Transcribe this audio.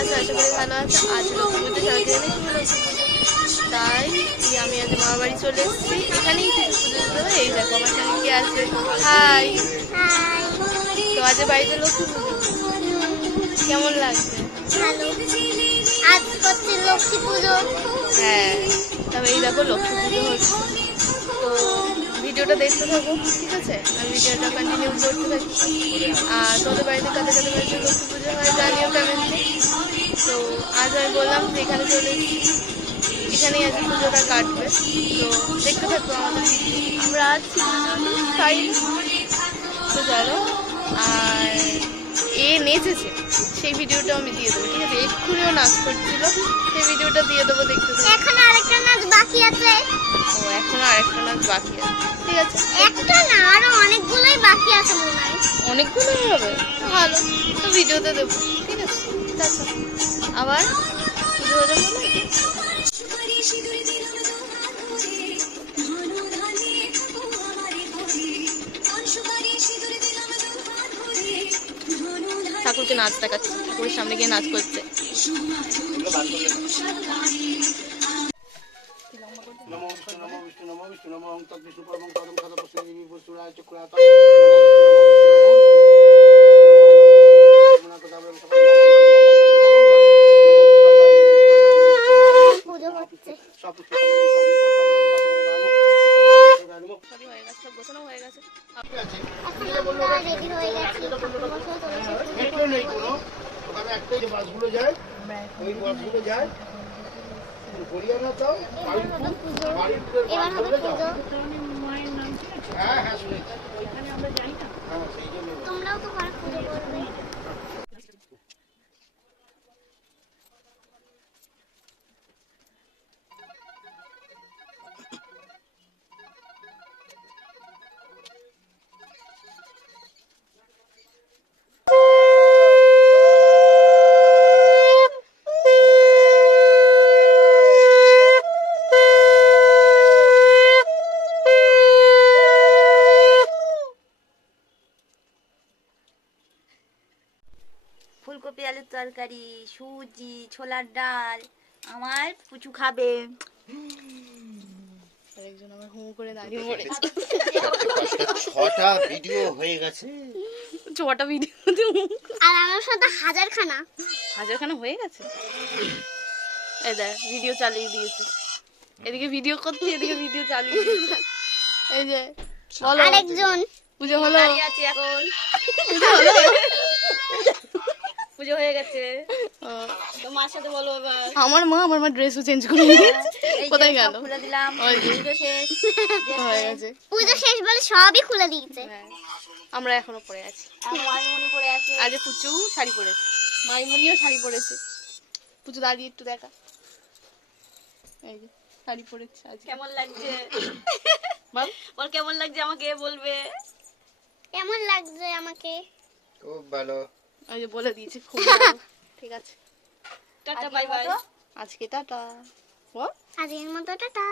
আছো? আশা করি ভালো আছো। আজ লক্ষ্মী পুজো, সারাদিনে কি লক্ষ্মী পুজো, তাই আমি আজ মামা বাড়ি চলে এসেছি। এখানেই কিছু পুজো দেবো। এই দেখো আমার সঙ্গে কে আছে। হাই। তো আজ বাড়িতে লক্ষ্মী পুজো, কেমন লাগছে? ভালো। আজ হচ্ছে লক্ষ্মী পুজো। হ্যাঁ, তবে এই দেখো লক্ষ্মী পুজো হচ্ছে। তো ভিডিওটা দেখতে থাকো, ঠিক আছে? আমি ভিডিওটা কন্টিনিউ করতে থাকি। আর তোমাদের বাড়িতে কাদের কাদের বাড়িতে লক্ষ্মী পুজো হয় জানিও কমেন্টে। তো আজ আমি বললাম যে এখানে চলে এসেছি, এখানেই আজ পুজোটা কাটবে। তো দেখতে থাকো আমাদের ভিডিও। আমরা আছি সাইড। তো চলো। আর এ নেচেছে, সেই ভিডিওটা আমি দিয়ে দেবো, ঠিক আছে? এক্ষুনিও নাচ করছিল, সেই ভিডিওটা দিয়ে দেবো, দেখতে থাকো। এখন আরেকটা নাচ বাকি আছে। ও এখনো আরেকটা নাচ বাকি আছে, ঠিক আছে? একটা না, আরো অনেকগুলোই বাকি আছে মনে হয়। অনেকগুলোই হবে, ভালো। তো ভিডিওতে দেবো, ঠিক আছে? আচ্ছা, আবার পুজো হয়ে যাবে। ঠাকুরকে নাচ দেখাচ্ছে, ঠাকুরের সামনে গিয়ে নাচ করছে। নমো বিষ্ণু নমো বিষ্ণু নমো বিষ্ণু নমো ওং তৎবিষ্ণু পরমং পদং সদা পশ্চিমে দেবী বসুরায় চক্রাত পুজো হচ্ছে। সবই হয়ে গেছে, সব গোছানো হয়ে গেছে। এখন আমরা রেডি হয়ে গেছি। ঠাকুর মশাই চলে এসেছে। একটু নেই কোনো ওখানে একটাই যে বাসগুলো যায়, ওই বাসগুলো যায় হরিয়ানা তাও এবার হলো পুজো। এবার হবে পুজো। হ্যাঁ হ্যাঁ শুনেছি হ্যাঁ সেই জন্য তোমরাও তো ঘরে পুজো করবে। ফুলকপি আলুর তরকারি, সুজি, ছোলার ডাল। আমার পুচু খাবে। আরেকজন আমার হুঁ করে দাঁড়িয়ে পড়েছে। 6টা ভিডিও হয়ে গেছে। ছটা ভিডিও আর আমার সাথে হাজারখানা। হাজারখানা হয়ে গেছে। এই দেখ ভিডিও চালিয়ে দিয়েছে, এদিকে ভিডিও করছি, এদিকে ভিডিও চালিয়ে দিয়েছে। এই যে বলো, আরেকজন পুজো হলো? দাঁড়িয়ে আছি এখন। পুজো হয়ে গেছে। তো মার সাথে বলো এবার। আমার মা ড্রেসও চেঞ্জ করে নিয়েছে। এই যে কোথায় সব গেল? খুলে দিলাম। ওই যে। পুজো শেষ। হয়ে গেছে। পুজো শেষ বলে সবই খুলে দিয়েছে। হ্যাঁ, আমরা এখনো পরে আছি। আর মাইমুনি পরে আছে। আজ পুচু শাড়ি পরেছে, মাইমুনিও শাড়ি পরেছে। পুচু দাঁড়িয়ে একটু দেখা, এই যে শাড়ি পরেছে আজ। কেমন লাগছে বল বল, কেমন লাগছে আমাকে বলবে। কেমন লাগছে আমাকে? খুব ভালো। ওই যে বলে দিয়েছে খুব ভালো। ঠিক আছে, টাটা বাই বাই। আজকে টাটা। বল আজকের মতো টাটা।